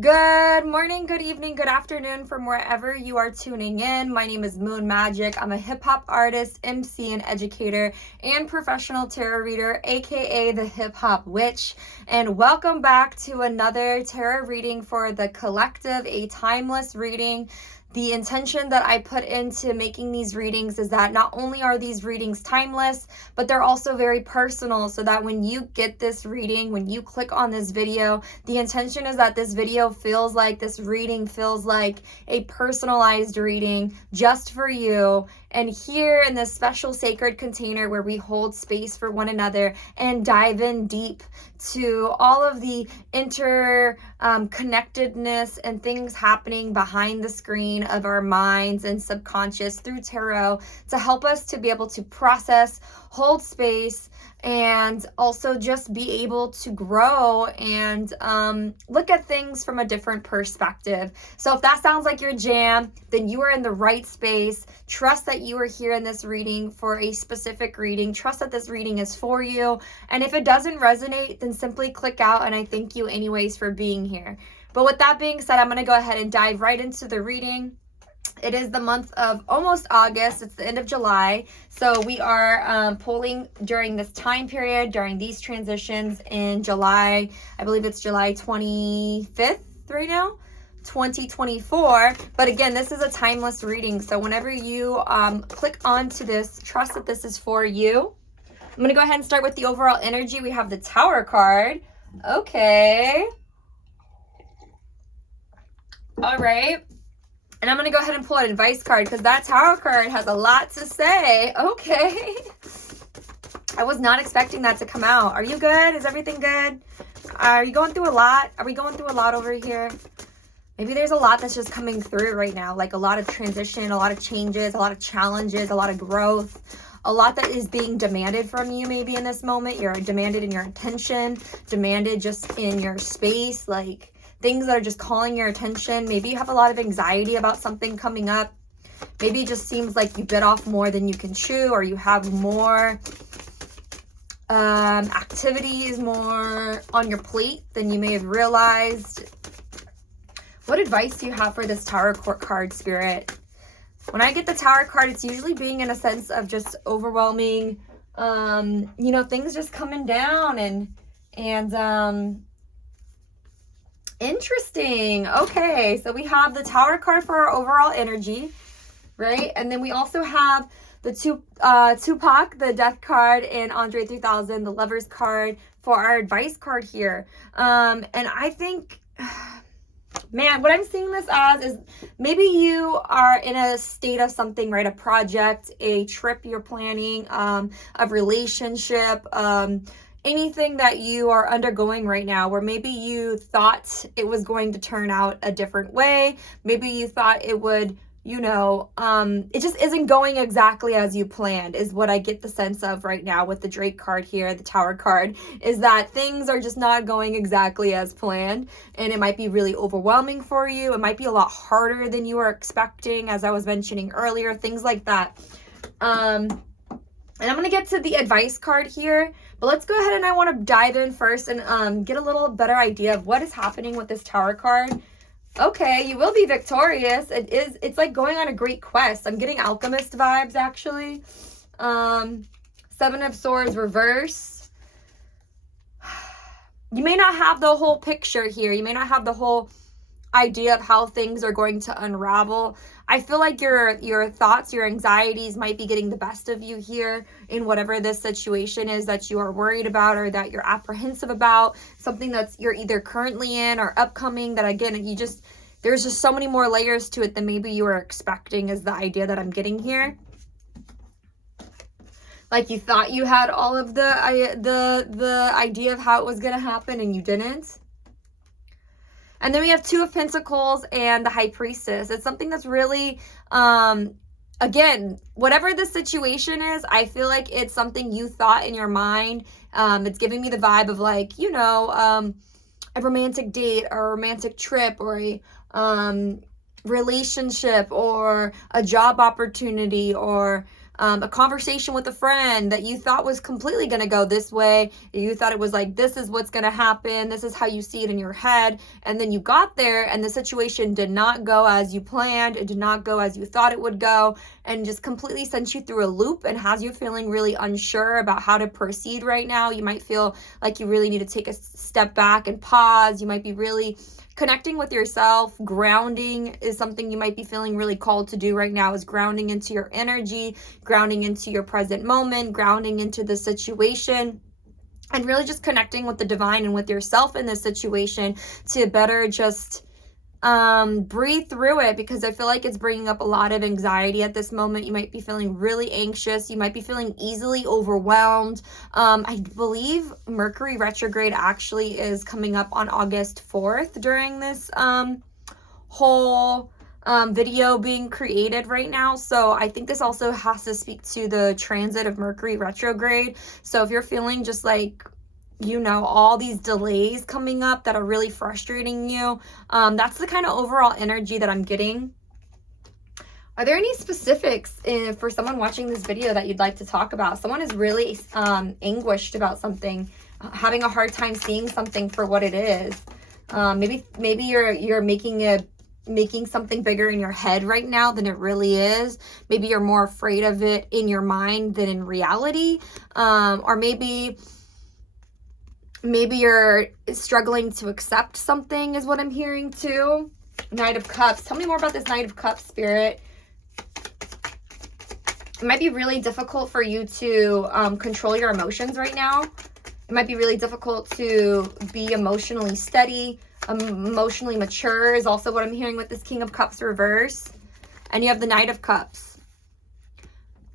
Good morning, good evening, good afternoon from wherever you are tuning in. My name is Moon Magic. I'm a hip hop artist, MC, and educator, and professional tarot reader, aka the Hip Hop Witch. And welcome back to another tarot reading for the collective, a timeless reading. The intention that I put into making these readings is that not only are these readings timeless, but they're also very personal, so that when you get this reading, when you click on this video, the intention is that this video feels like, this reading feels like a personalized reading just for you. And here in this special sacred container where we hold space for one another and dive in deep to all of the connectedness and things happening behind the screen of our minds and subconscious through tarot to help us to be able to process, hold space, and also just be able to grow and look at things from a different perspective. So if that sounds like your jam, then you are in the right space. Trust that you are here in this reading for a specific reading. Trust that this reading is for you. And if it doesn't resonate, then simply click out, and I thank you anyways for being here. But with that being said, I'm going to go ahead and dive right into the reading. It is the month of almost August. It's the end of July. So we are pulling during this time period, during these transitions in July. I believe it's July 25th right now, 2024. But again, this is a timeless reading. So whenever you click onto this, trust that this is for you. I'm going to go ahead and start with the overall energy. We have the Tower card. Okay. All right. And I'm going to go ahead and pull an advice card because that Tower card has a lot to say. Okay. I was not expecting that to come out. Are you good? Is everything good? Are you going through a lot? Are we going through a lot over here? Maybe there's a lot that's just coming through right now. Like a lot of transition, a lot of changes, a lot of challenges, a lot of growth. A lot that is being demanded from you maybe in this moment. You're demanded in your attention, demanded just in your space, like things that are just calling your attention. Maybe you have a lot of anxiety about something coming up. Maybe it just seems like you bit off more than you can chew, or you have more activities, more on your plate than you may have realized. What advice do you have for this Tower card, Spirit? When I get the Tower card, it's usually being in a sense of just overwhelming, things just coming down and interesting. Okay, so we have the Tower card for our overall energy, right? And then we also have the Tupac, the Death card, and Andre 3000, the Lovers card for our advice card here. And I think... Man, what I'm seeing this as is maybe you are in a state of something, right? A project, a trip you're planning, a relationship, anything that you are undergoing right now where maybe you thought it was going to turn out a different way. Maybe you thought it would, it just isn't going exactly as you planned, is what I get the sense of right now with the Drake card here, the Tower card, is that things are just not going exactly as planned, and it might be really overwhelming for you. It might be a lot harder than you were expecting, as I was mentioning earlier, things like that. And I'm going to get to the advice card here, but let's go ahead and I want to dive in first and get a little better idea of what is happening with this Tower card. Okay, you will be victorious. It's like going on a great quest. I'm getting alchemist vibes, actually. Seven of Swords reverse. You may not have the whole picture here. You may not have the whole idea of how things are going to unravel. I feel like your thoughts, your anxieties might be getting the best of you here in whatever this situation is that you are worried about or that you're apprehensive about, something that's you're either currently in or upcoming, that again, there's just so many more layers to it than maybe you were expecting, is the idea that I'm getting here. Like you thought you had all of the idea of how it was going to happen and you didn't. And then we have Two of Pentacles and the High Priestess. It's something that's really, again, whatever the situation is, I feel like it's something you thought in your mind. It's giving me the vibe of like, a romantic date or a romantic trip or a relationship or a job opportunity or a conversation with a friend that you thought was completely going to go this way. You thought it was like, this is what's going to happen. This is how you see it in your head. And then you got there and the situation did not go as you planned. It did not go as you thought it would go, and just completely sent you through a loop and has you feeling really unsure about how to proceed right now. You might feel like you really need to take a step back and pause. You might be really connecting with yourself. Grounding is something you might be feeling really called to do right now, is grounding into your energy, grounding into your present moment, grounding into the situation, and really just connecting with the divine and with yourself in this situation to better just breathe through it, because I feel like it's bringing up a lot of anxiety at this moment. You might be feeling really anxious. You might be feeling easily overwhelmed. I believe Mercury retrograde actually is coming up on August 4th during this whole video being created right now. So I think this also has to speak to the transit of Mercury retrograde. So if you're feeling just like, you know, all these delays coming up that are really frustrating you, that's the kind of overall energy that I'm getting. Are there any specifics for someone watching this video that you'd like to talk about? Someone is really anguished about something, having a hard time seeing something for what it is. Maybe you're making something bigger in your head right now than it really is. Maybe you're more afraid of it in your mind than in reality. Or maybe you're struggling to accept something is what I'm hearing too. Knight of Cups. Tell me more about this Knight of Cups, Spirit. It might be really difficult for you to control your emotions right now. It might be really difficult to be emotionally steady. Emotionally mature is also what I'm hearing with this King of Cups reverse. And you have the Knight of Cups.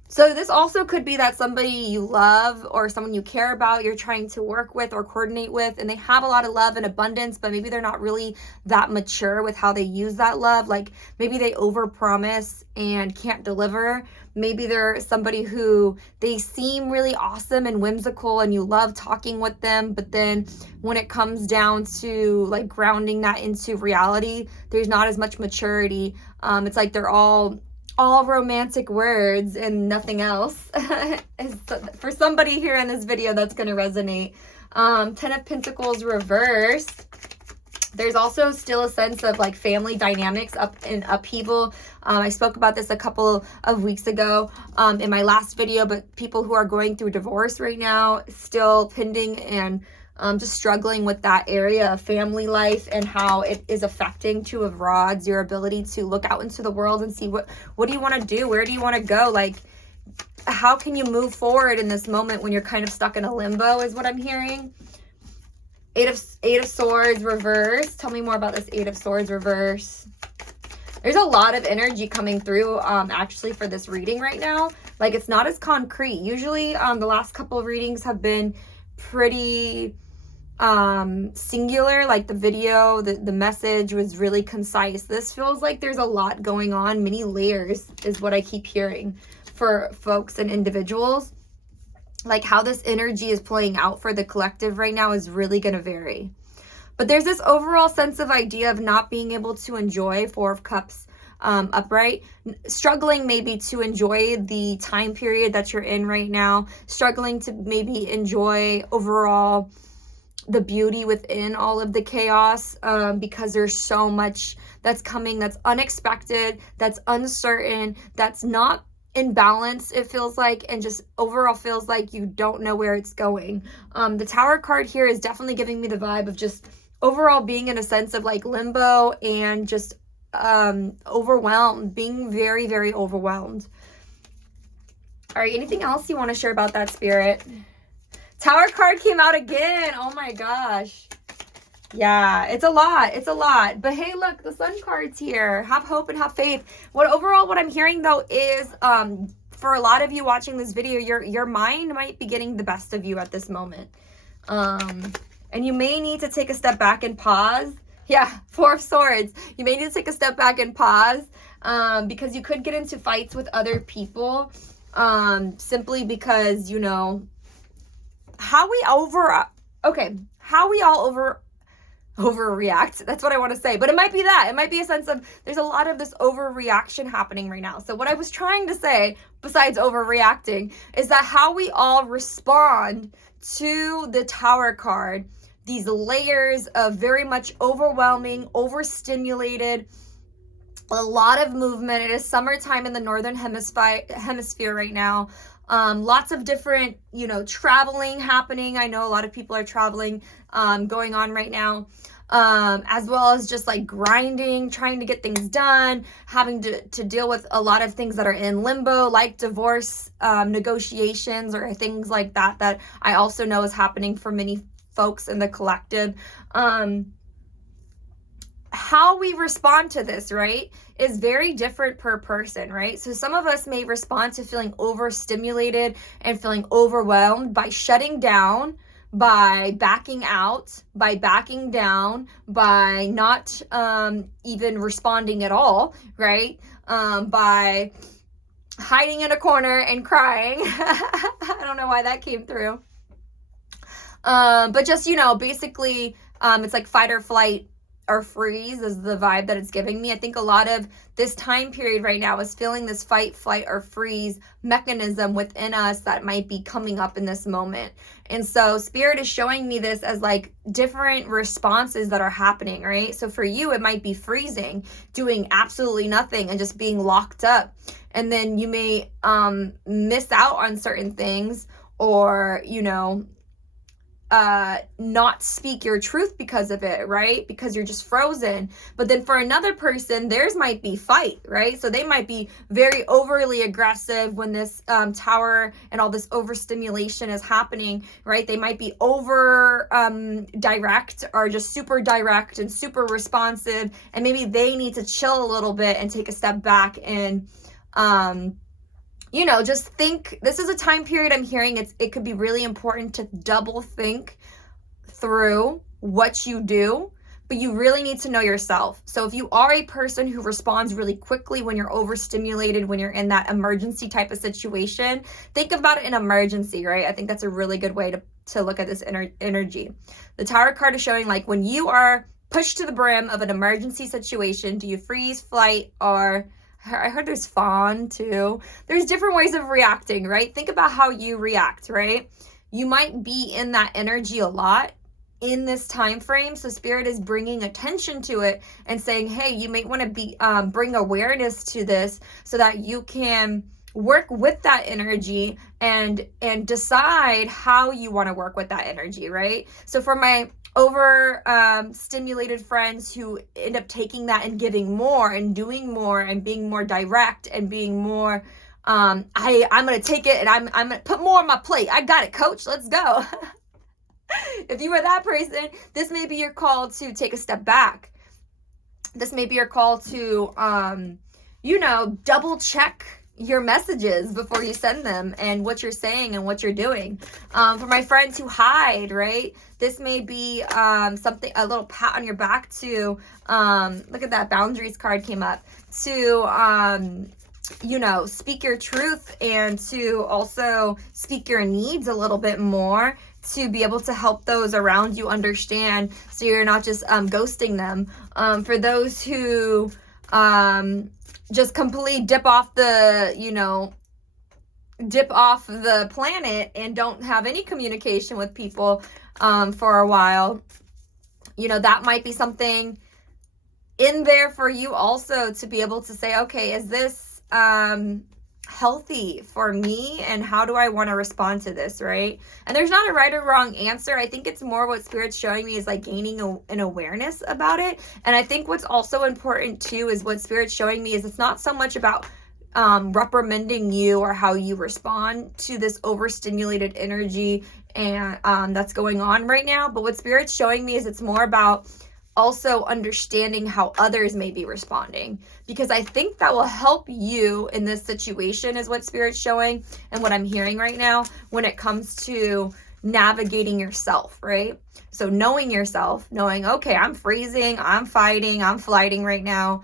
So this also could be that somebody you love or someone you care about, you're trying to work with or coordinate with, and they have a lot of love and abundance, but maybe they're not really that mature with how they use that love. Like maybe they overpromise and can't deliver. Maybe they're somebody who they seem really awesome and whimsical and you love talking with them, but then when it comes down to like grounding that into reality, there's not as much maturity. It's like they're all romantic words and nothing else. For somebody here in this video, that's going to resonate. 10 of Pentacles reversed. There's also still a sense of like family dynamics up in upheaval. I spoke about this a couple of weeks ago in my last video, but people who are going through divorce right now, still pending and just struggling with that area of family life and how it is affecting Two of Rods, your ability to look out into the world and see what do you want to do? Where do you want to go? Like, how can you move forward in this moment when you're kind of stuck in a limbo is what I'm hearing. Eight of Swords reverse. Tell me more about this Eight of Swords reverse. There's a lot of energy coming through actually for this reading right now. Like, it's not as concrete. Usually the last couple of readings have been pretty singular, like the video, the message was really concise. This feels like there's a lot going on, many layers is what I keep hearing for folks and individuals. Like how this energy is playing out for the collective right now is really going to vary. But there's this overall sense of idea of not being able to enjoy Four of Cups upright, struggling maybe to enjoy the time period that you're in right now, struggling to maybe enjoy overall the beauty within all of the chaos, because there's so much that's coming that's unexpected, that's uncertain, that's not in balance, it feels like, and just overall feels like you don't know where it's going. The Tower card here is definitely giving me the vibe of just overall being in a sense of like limbo and just overwhelmed, being very, very overwhelmed. All right, anything else you want to share about that, Spirit? Tower card came out again. Oh my gosh. Yeah, it's a lot. It's a lot. But hey, look, the Sun card's here. Have hope and have faith. What I'm hearing though is for a lot of you watching this video, your mind might be getting the best of you at this moment. And you may need to take a step back and pause. Yeah, Four of Swords. You may need to take a step back and pause because you could get into fights with other people simply because, you know, how we all overreact. That's what I want to say. But it might be that. It might be a sense of there's a lot of this overreaction happening right now. So what I was trying to say, besides overreacting, is that how we all respond to the Tower card, these layers of very much overwhelming, overstimulated, a lot of movement. It is summertime in the northern hemisphere right now. Lots of different, traveling happening. I know a lot of people are traveling, going on right now, as well as just like grinding, trying to get things done, having to deal with a lot of things that are in limbo, like divorce, negotiations, or things like that, that I also know is happening for many folks in the collective. How we respond to this, right, is very different per person, right? So some of us may respond to feeling overstimulated and feeling overwhelmed by shutting down, by backing out, by backing down, by not even responding at all, right? By hiding in a corner and crying. I don't know why that came through. But just, basically, it's like fight or flight or freeze is the vibe that it's giving me. I think a lot of this time period right now is feeling this fight, flight, or freeze mechanism within us that might be coming up in this moment. And so Spirit is showing me this as like different responses that are happening, right? So for you, it might be freezing, doing absolutely nothing and just being locked up. And then you may miss out on certain things, or, not speak your truth because of it, right? Because you're just frozen. But then for another person, theirs might be fight, right? So they might be very overly aggressive when this Tower and all this overstimulation is happening, right? They might be over direct, or just super direct and super responsive, and maybe they need to chill a little bit and take a step back and just think. This is a time period I'm hearing it could be really important to double think through what you do, but you really need to know yourself. So if you are a person who responds really quickly when you're overstimulated, when you're in that emergency type of situation, think about an emergency, right? I think that's a really good way to look at this energy. The Tower card is showing like when you are pushed to the brim of an emergency situation, do you freeze, flight, or I heard there's fawn too. There's different ways of reacting, right? Think about how you react, right? You might be in that energy a lot in this time frame. So Spirit is bringing attention to it and saying, hey, you might want to be bring awareness to this so that you can work with that energy and decide how you want to work with that energy, right? So for my stimulated friends who end up taking that and giving more and doing more and being more direct and being more I'm gonna take it and I'm gonna put more on my plate. I got it, coach, let's go. If you are that person, this may be your call to take a step back. This may be your call to double check your messages before you send them and what you're saying and what you're doing. For my friends who hide, right? This may be something, a little pat on your back to, look at that boundaries card came up, to, speak your truth and to also speak your needs a little bit more, to be able to help those around you understand, so you're not just ghosting them. For those who just completely dip off the planet and don't have any communication with people for a while, that might be something in there for you also, to be able to say, okay, is this healthy for me, and how do I want to respond to this, right? And there's not a right or wrong answer. I think it's more what Spirit's showing me is like gaining an awareness about it. And I think what's also important too is what Spirit's showing me is it's not so much about reprimanding you or how you respond to this overstimulated energy and that's going on right now, but what Spirit's showing me is it's more about also understanding how others may be responding, because I think that will help you in this situation, is what Spirit's showing and what I'm hearing right now when it comes to navigating yourself, right? So knowing yourself, knowing, okay, I'm freezing, I'm fighting, I'm flighting right now.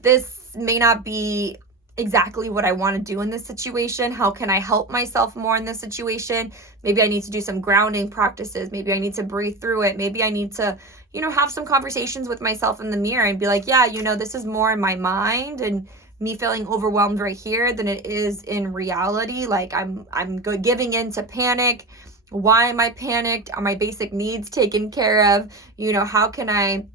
This may not be exactly what I want to do in this situation. How can I help myself more in this situation? Maybe I need to do some grounding practices. Maybe I need to breathe through it. Maybe I need to, have some conversations with myself in the mirror and be like, yeah, this is more in my mind and me feeling overwhelmed right here than it is in reality. Like I'm giving in to panic. Why am I panicked? Are my basic needs taken care of? How can I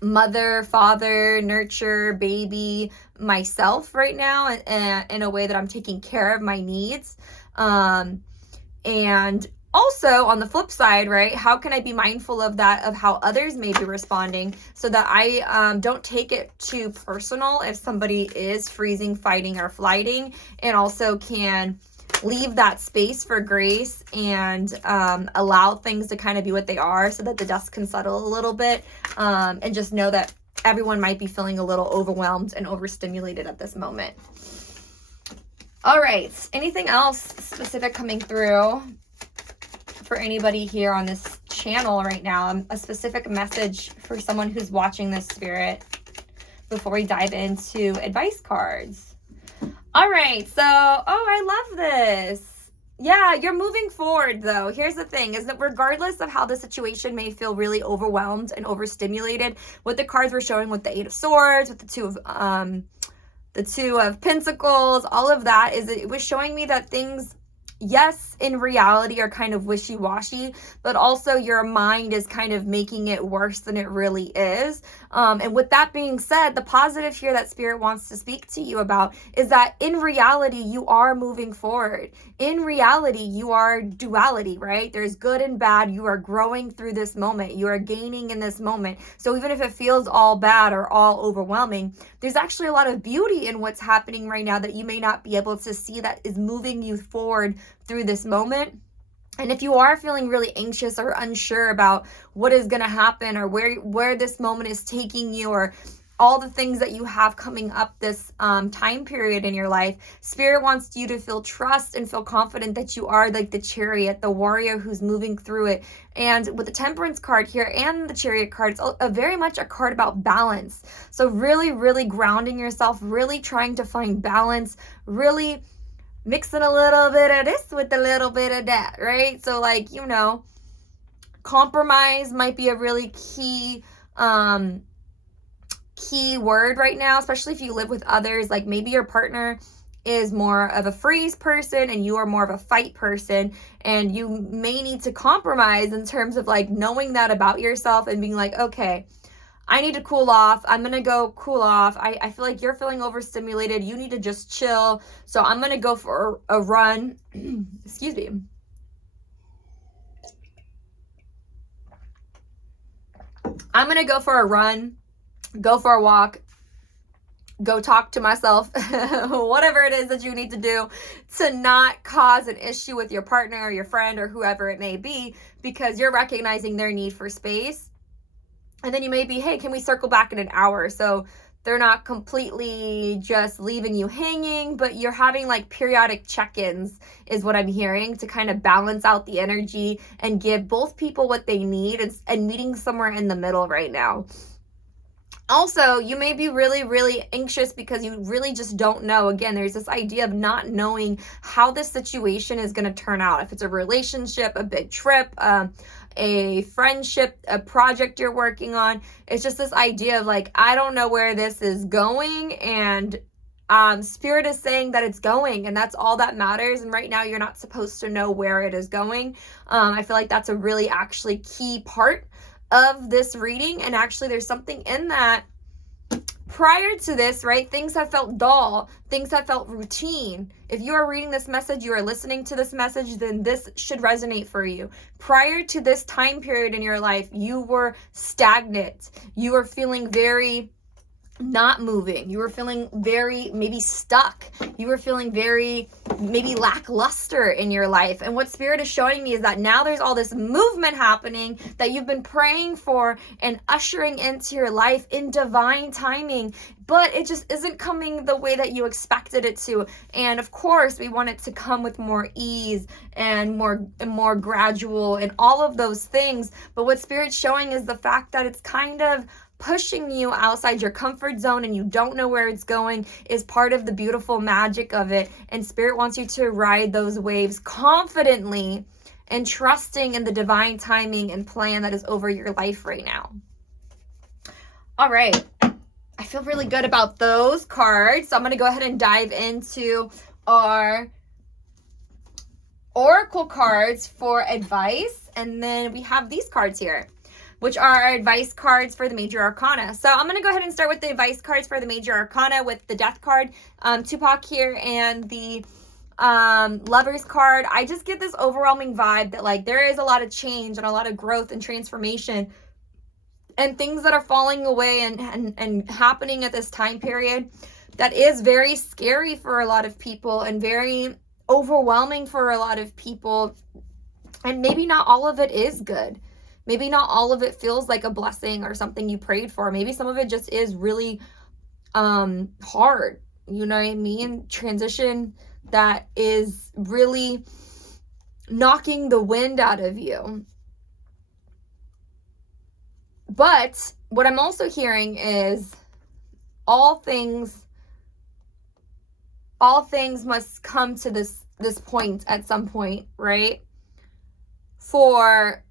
mother, father, nurture, baby myself right now in a way that I'm taking care of my needs? And also on the flip side, right, how can I be mindful of that, of how others may be responding, so that I don't take it too personal if somebody is freezing, fighting, or flighting, and also can leave that space for grace and allow things to kind of be what they are, so that the dust can settle a little bit, and just know that everyone might be feeling a little overwhelmed and overstimulated at this moment. All right, anything else specific coming through for anybody here on this channel right now? A specific message for someone who's watching this, Spirit, before we dive into advice cards. All right, so, I love this. Yeah, you're moving forward, though. Here's the thing, is that regardless of how the situation may feel really overwhelmed and overstimulated, what the cards were showing with the Eight of Swords, with the Two of Pentacles, all of that, is it was showing me that things, yes, in reality are kind of wishy-washy, but also your mind is kind of making it worse than it really is. And with that being said, the positive here that Spirit wants to speak to you about is that in reality, you are moving forward. In reality, you are duality, right? There's good and bad. You are growing through this moment. You are gaining in this moment. So even if it feels all bad or all overwhelming, there's actually a lot of beauty in what's happening right now that you may not be able to see, that is moving you forward through this moment. And if you are feeling really anxious or unsure about what is going to happen, or where this moment is taking you, or all the things that you have coming up this time period in your life, Spirit wants you to feel trust and feel confident that you are like the Chariot, the warrior who's moving through it. And with the Temperance card here and the Chariot card, it's very much a card about balance. So really, really grounding yourself, really trying to find balance, really mixing a little bit of this with a little bit of that, right? So like, compromise might be a really key word right now, especially if you live with others. Like maybe your partner is more of a freeze person and you are more of a fight person, and you may need to compromise in terms of like knowing that about yourself and being like, okay, I need to cool off. I'm going to go cool off. I feel like you're feeling overstimulated. You need to just chill. So I'm going to go for a run. Excuse me. I'm going to go for a run, go for a walk, go talk to myself, whatever it is that you need to do to not cause an issue with your partner or your friend or whoever it may be, because you're recognizing their need for space. And then you may be, hey, can we circle back in an hour? So they're not completely just leaving you hanging, but you're having like periodic check-ins is what I'm hearing, to kind of balance out the energy and give both people what they need, and meeting somewhere in the middle right now. Also, you may be really, really anxious because you really just don't know. Again, there's this idea of not knowing how this situation is going to turn out. If it's a relationship, a big trip, a friendship, a project you're working on. It's just this idea of like, I don't know where this is going, and Spirit is saying that it's going, and that's all that matters. And right now you're not supposed to know where it is going. I feel like that's a really actually key part of this reading. And actually there's something in that. Prior to this, right, things have felt dull, things have felt routine. If you are reading this message, you are listening to this message, then this should resonate for you. Prior to this time period in your life, you were stagnant. You were feeling very not moving. You were feeling very maybe stuck. You were feeling very maybe lackluster in your life. And what Spirit is showing me is that now there's all this movement happening that you've been praying for and ushering into your life in divine timing, but it just isn't coming the way that you expected it to. And of course, we want it to come with more ease and more gradual and all of those things. But what Spirit's showing is the fact that it's kind of pushing you outside your comfort zone and you don't know where it's going is part of the beautiful magic of it. And Spirit wants you to ride those waves confidently and trusting in the divine timing and plan that is over your life right now. All right. I feel really good about those cards. So I'm going to go ahead and dive into our oracle cards for advice. And then we have these cards here, which are our advice cards for the major arcana. So I'm going to go ahead and start with the advice cards for the major arcana with the death card, Tupac here, and the Lovers card. I just get this overwhelming vibe that like there is a lot of change and a lot of growth and transformation and things that are falling away and happening at this time period that is very scary for a lot of people and very overwhelming for a lot of people. And maybe not all of it is good. Maybe not all of it feels like a blessing or something you prayed for. Maybe some of it just is really hard. You know what I mean? Transition that is really knocking the wind out of you. But what I'm also hearing is all things must come to this point at some point, right? For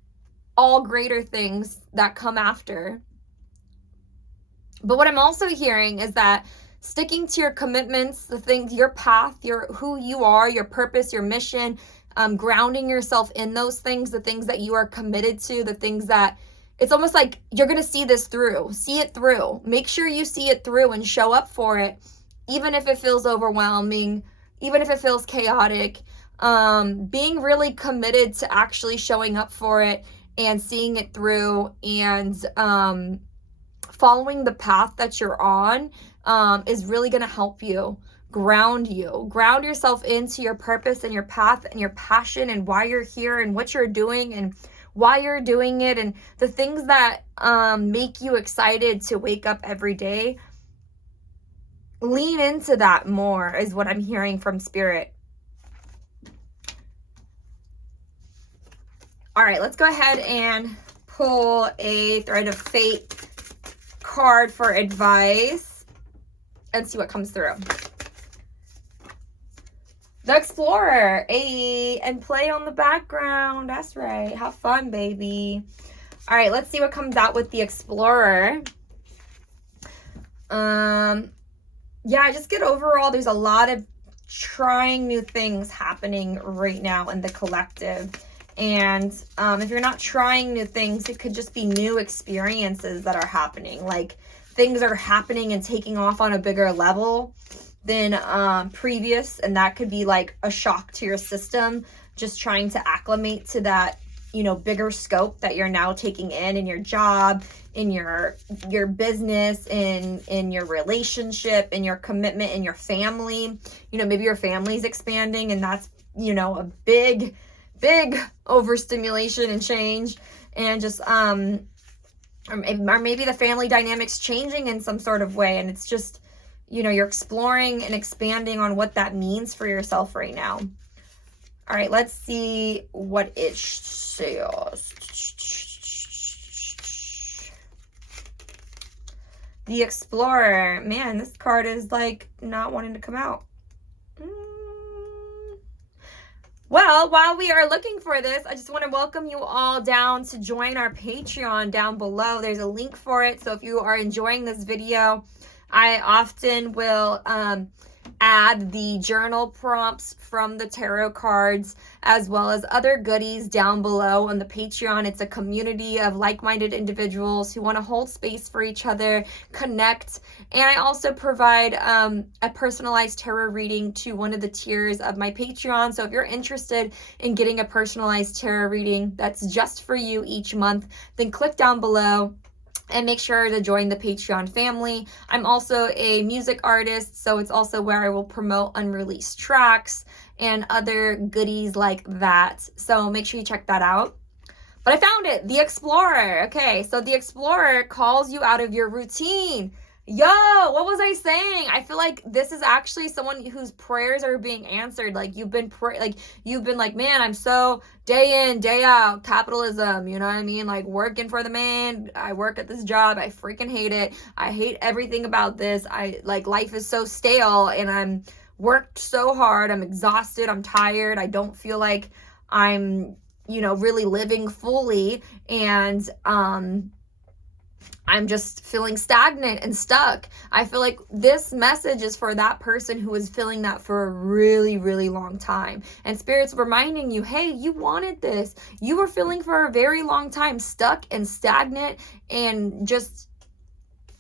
all greater things that come after. But what I'm also hearing is that sticking to your commitments, the things, your path, who you are, your purpose, your mission, grounding yourself in those things, the things that you are committed to, the things that it's almost like you're going to see it through. Make sure you see it through and show up for it, even if it feels overwhelming, even if it feels chaotic. Being really committed to actually showing up for it and seeing it through and following the path that you're on is really going to help you. Ground yourself into your purpose and your path and your passion and why you're here and what you're doing and why you're doing it and the things that make you excited to wake up every day. Lean into that more is what I'm hearing from Spirit. All right, let's go ahead and pull a Thread of Fate card for advice and see what comes through. The Explorer, and play on the background. That's right. Have fun, baby. All right, let's see what comes out with the Explorer. Yeah, I just get overall, there's a lot of trying new things happening right now in the collective. And if you're not trying new things, it could just be new experiences that are happening. Like things are happening and taking off on a bigger level than previous, and that could be like a shock to your system, just trying to acclimate to that, you know, bigger scope that you're now taking in your job, in your business, in your relationship, in your commitment, in your family. You know, maybe your family's expanding and that's, you know, a big overstimulation and change, and just or maybe the family dynamics changing in some sort of way, and it's just, you know, you're exploring and expanding on what that means for yourself right now. All right, let's see what it says. The Explorer. Man, this card is like not wanting to come out. Well, while we are looking for this, I just want to welcome you all down to join our Patreon down below. There's a link for it. So if you are enjoying this video, I often will add the journal prompts from the tarot cards as well as other goodies down below on the Patreon. It's a community of like-minded individuals who want to hold space for each other, connect, and I also provide a personalized tarot reading to one of the tiers of my Patreon. So if you're interested in getting a personalized tarot reading that's just for you each month, then click down below and make sure to join the Patreon family. I'm also a music artist, so it's also where I will promote unreleased tracks and other goodies like that. So make sure you check that out. But I found it, the Explorer. Okay, so the Explorer calls you out of your routine. Yo, what was I saying? I feel like this is actually someone whose prayers are being answered. Like you've been like, man, I'm so day in, day out, capitalism, you know what I mean? Like working for the man. I work at this job. I freaking hate it. I hate everything about this. Life is so stale and I'm worked so hard. I'm exhausted. I'm tired. I don't feel like I'm really living fully, and I'm just feeling stagnant and stuck. I feel like this message is for that person who is feeling that for a really, really long time. And Spirit's reminding you, hey, you wanted this. You were feeling for a very long time stuck and stagnant and just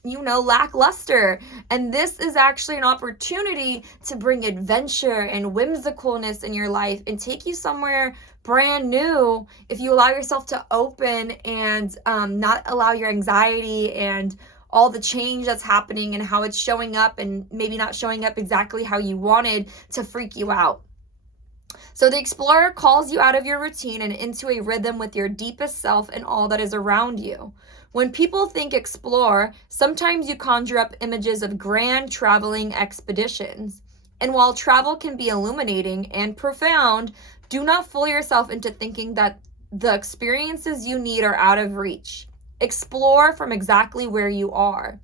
lackluster. And this is actually an opportunity to bring adventure and whimsicalness in your life and take you somewhere brand new if you allow yourself to open and not allow your anxiety and all the change that's happening and how it's showing up and maybe not showing up exactly how you wanted to freak you out. So the Explorer calls you out of your routine and into a rhythm with your deepest self and all that is around you. When people think explore, sometimes you conjure up images of grand traveling expeditions. And while travel can be illuminating and profound, do not fool yourself into thinking that the experiences you need are out of reach. Explore from exactly where you are.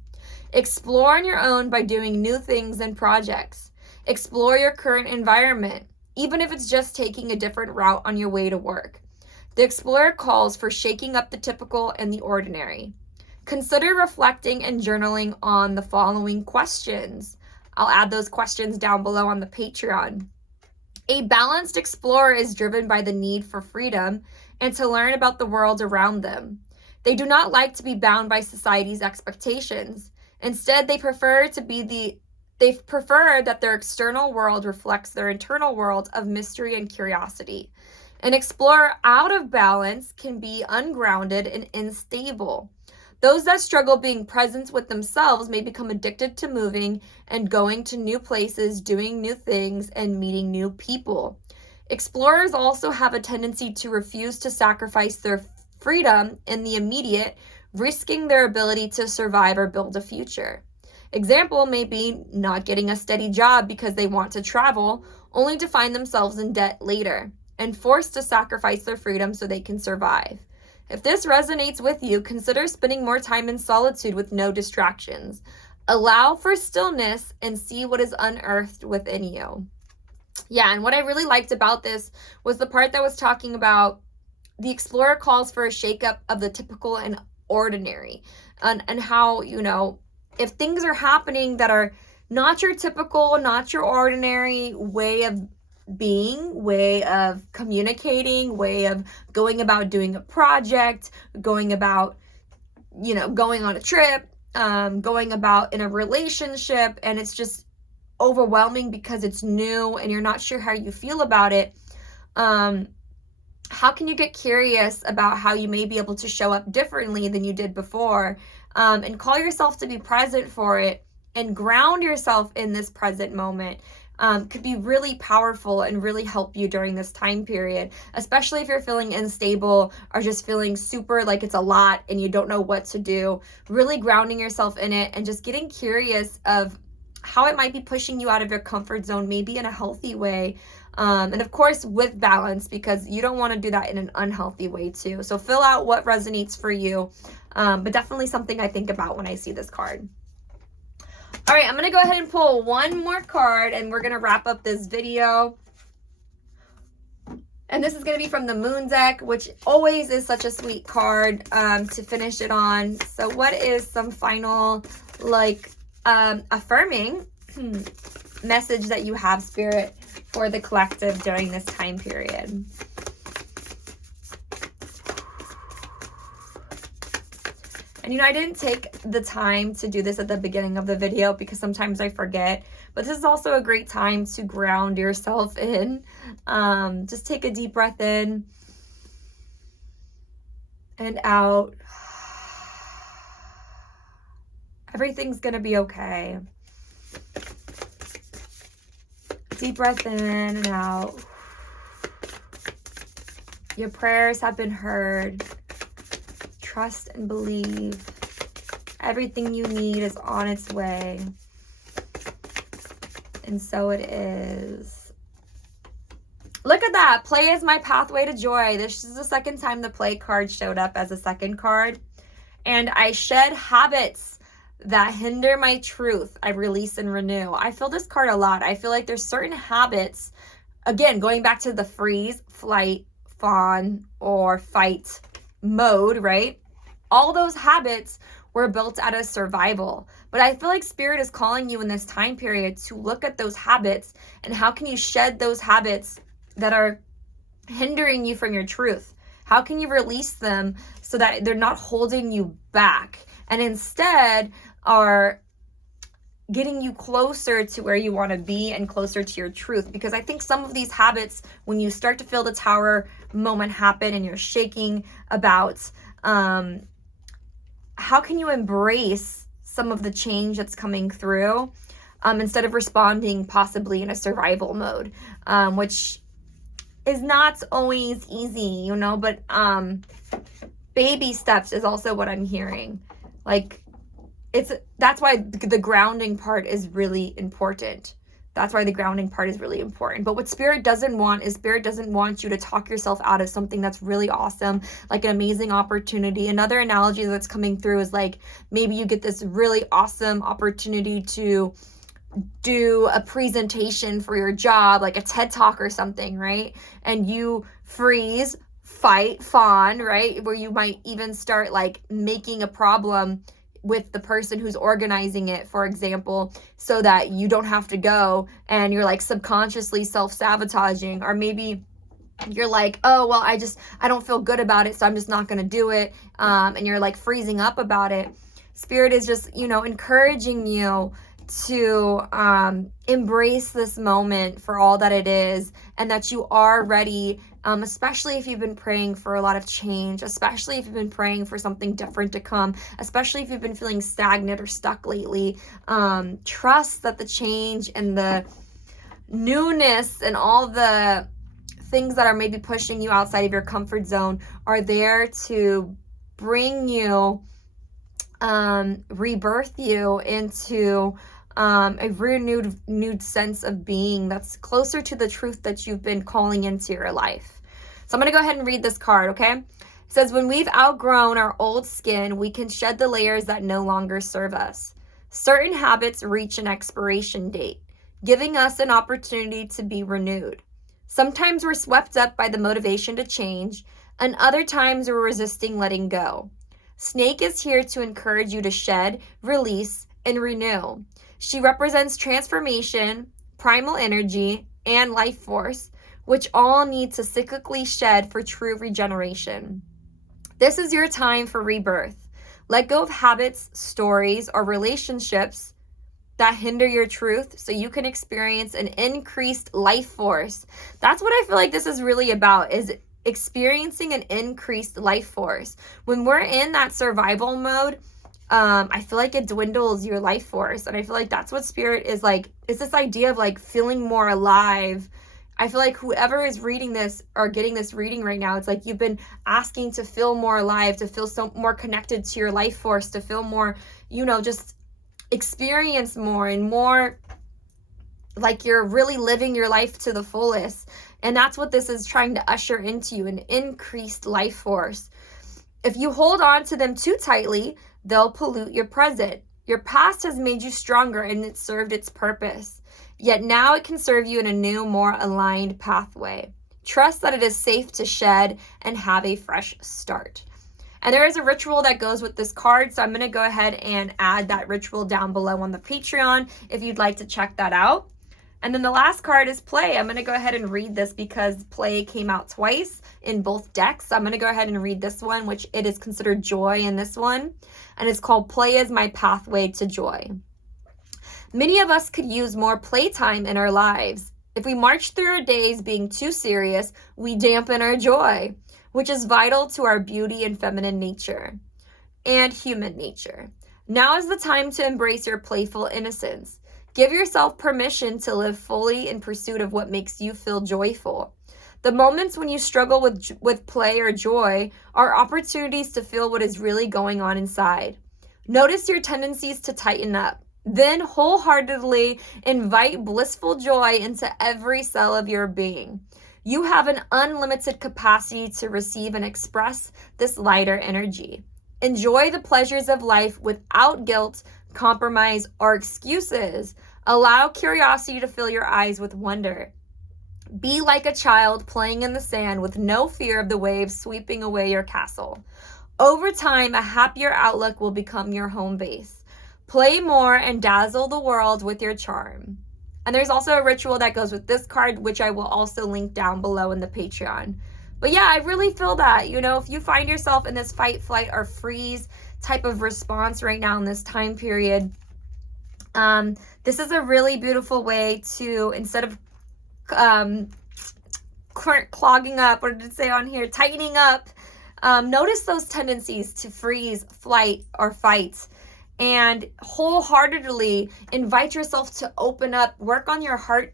Explore on your own by doing new things and projects. Explore your current environment, even if it's just taking a different route on your way to work. The Explorer calls for shaking up the typical and the ordinary. Consider reflecting and journaling on the following questions. I'll add those questions down below on the Patreon. A balanced explorer is driven by the need for freedom and to learn about the world around them. They do not like to be bound by society's expectations. Instead, they prefer that their external world reflects their internal world of mystery and curiosity. An explorer out of balance can be ungrounded and unstable. Those that struggle being present with themselves may become addicted to moving and going to new places, doing new things, and meeting new people. Explorers also have a tendency to refuse to sacrifice their freedom in the immediate, risking their ability to survive or build a future. Example may be not getting a steady job because they want to travel, only to find themselves in debt later and forced to sacrifice their freedom so they can survive. If this resonates with you, consider spending more time in solitude with no distractions. Allow for stillness and see what is unearthed within you. Yeah, and what I really liked about this was the part that was talking about the Explorer calls for a shakeup of the typical and ordinary, and how, if things are happening that are not your typical, not your ordinary way of being, way of communicating, way of going about doing a project, going about, going on a trip, going about in a relationship, and it's just overwhelming because it's new and you're not sure how you feel about it. How can you get curious about how you may be able to show up differently than you did before, and call yourself to be present for it and ground yourself in this present moment? Could be really powerful and really help you during this time period, especially if you're feeling unstable or just feeling super like it's a lot and you don't know what to do. Really grounding yourself in it and just getting curious of how it might be pushing you out of your comfort zone, maybe in a healthy way. And of course with balance, because you don't want to do that in an unhealthy way too. So fill out what resonates for you, but definitely something I think about when I see this card. All right, I'm going to go ahead and pull one more card and we're going to wrap up this video. And this is going to be from the Moon deck, which always is such a sweet card to finish it on. So what is some final, affirming message that you have, Spirit, for the collective during this time period? And I didn't take the time to do this at the beginning of the video because sometimes I forget, but this is also a great time to ground yourself in. Just take a deep breath in and out. Everything's gonna be okay. Deep breath in and out. Your prayers have been heard. Trust and believe. Everything you need is on its way. And so it is. Look at that. Play is my pathway to joy. This is the second time the play card showed up as a second card. And I shed habits that hinder my truth. I release and renew. I feel this card a lot. I feel like there's certain habits, again, going back to the freeze, flight, fawn, or fight mode, right? All those habits were built out of survival. But I feel like Spirit is calling you in this time period to look at those habits and how can you shed those habits that are hindering you from your truth? How can you release them so that they're not holding you back and instead are getting you closer to where you want to be and closer to your truth? Because I think some of these habits, when you start to feel the tower moment happen and you're shaking about, how can you embrace some of the change that's coming through instead of responding possibly in a survival mode, which is not always easy, you know, but baby steps is also what I'm hearing. Like, that's why the grounding part is really important. That's why the grounding part is really important. But what Spirit doesn't want is Spirit doesn't want you to talk yourself out of something that's really awesome, like an amazing opportunity. Another analogy that's coming through is like maybe you get this really awesome opportunity to do a presentation for your job, like a TED Talk or something, right? And you freeze, fight, fawn, right? Where you might even start like making a problem with the person who's organizing it, for example, so that you don't have to go, and you're like subconsciously self-sabotaging. Or maybe you're like, oh, well, I don't feel good about it, so I'm just not going to do it. And you're like freezing up about it. Spirit is just, you know, encouraging you to embrace this moment for all that it is, and that you are ready, especially if you've been praying for a lot of change, especially if you've been praying for something different to come, especially if you've been feeling stagnant or stuck lately. Trust that the change and the newness and all the things that are maybe pushing you outside of your comfort zone are there to bring you, rebirth you into a renewed sense of being that's closer to the truth that you've been calling into your life. So I'm going to go ahead and read this card, okay? It says, when we've outgrown our old skin, we can shed the layers that no longer serve us. Certain habits reach an expiration date, giving us an opportunity to be renewed. Sometimes we're swept up by the motivation to change, and other times we're resisting letting go. Snake is here to encourage you to shed, release, and renew. She represents transformation, primal energy, and life force, which all need to cyclically shed for true regeneration. This is your time for rebirth. Let go of habits, stories, or relationships that hinder your truth so you can experience an increased life force. That's what I feel like this is really about, is experiencing an increased life force. When we're in that survival mode, I feel like it dwindles your life force. And I feel like that's what Spirit is like. It's this idea of like feeling more alive. I feel like whoever is reading this or getting this reading right now, it's like you've been asking to feel more alive, to feel so more connected to your life force, to feel more, you know, just experience more and more like you're really living your life to the fullest. And that's what this is trying to usher into you, an increased life force. If you hold on to them too tightly, they'll pollute your present. Your past has made you stronger and it served its purpose. Yet now it can serve you in a new, more aligned pathway. Trust that it is safe to shed and have a fresh start. And there is a ritual that goes with this card, so I'm going to go ahead and add that ritual down below on the Patreon if you'd like to check that out. And then the last card is Play. I'm going to go ahead and read this because Play came out twice in both decks. So I'm going to go ahead and read this one, which it is considered joy in this one. And it's called Play is My Pathway to Joy. Many of us could use more playtime in our lives. If we march through our days being too serious, we dampen our joy, which is vital to our beauty and feminine nature and human nature. Now is the time to embrace your playful innocence. Give yourself permission to live fully in pursuit of what makes you feel joyful. The moments when you struggle with play or joy are opportunities to feel what is really going on inside. Notice your tendencies to tighten up. Then wholeheartedly invite blissful joy into every cell of your being. You have an unlimited capacity to receive and express this lighter energy. Enjoy the pleasures of life without guilt, compromise, or excuses. Allow curiosity to fill your eyes with wonder. Be like a child playing in the sand with no fear of the waves sweeping away your castle. Over time, a happier outlook will become your home base. Play more and dazzle the world with your charm. And there's also a ritual that goes with this card, which I will also link down below in the Patreon. But yeah, I really feel that, you know, if you find yourself in this fight, flight, or freeze type of response right now in this time period, this is a really beautiful way to, instead of clogging up, what did it say on here, tightening up, notice those tendencies to freeze, flight, or fight, and wholeheartedly invite yourself to open up, work on your heart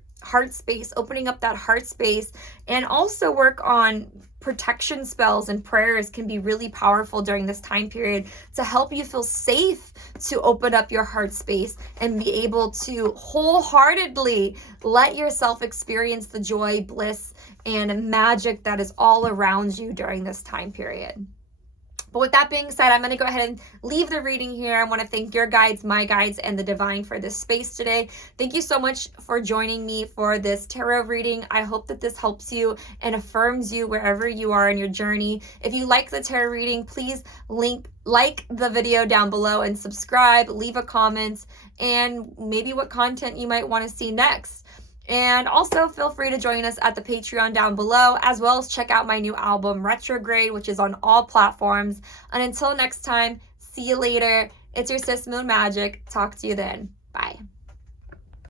space, opening up that heart space, and also work on protection spells and prayers can be really powerful during this time period to help you feel safe to open up your heart space and be able to wholeheartedly let yourself experience the joy, bliss, and magic that is all around you during this time period. But with that being said, I'm going to go ahead and leave the reading here. I want to thank your guides, my guides, and the divine for this space today. Thank you so much for joining me for this tarot reading. I hope that this helps you and affirms you wherever you are in your journey. If you like the tarot reading, please like the video down below and subscribe, leave a comment, and maybe what content you might want to see next. And also feel free to join us at the Patreon down below, as well as check out my new album, Retrograde, which is on all platforms. And until next time, see you later. It's your sis, Moon Magic. Talk to you then.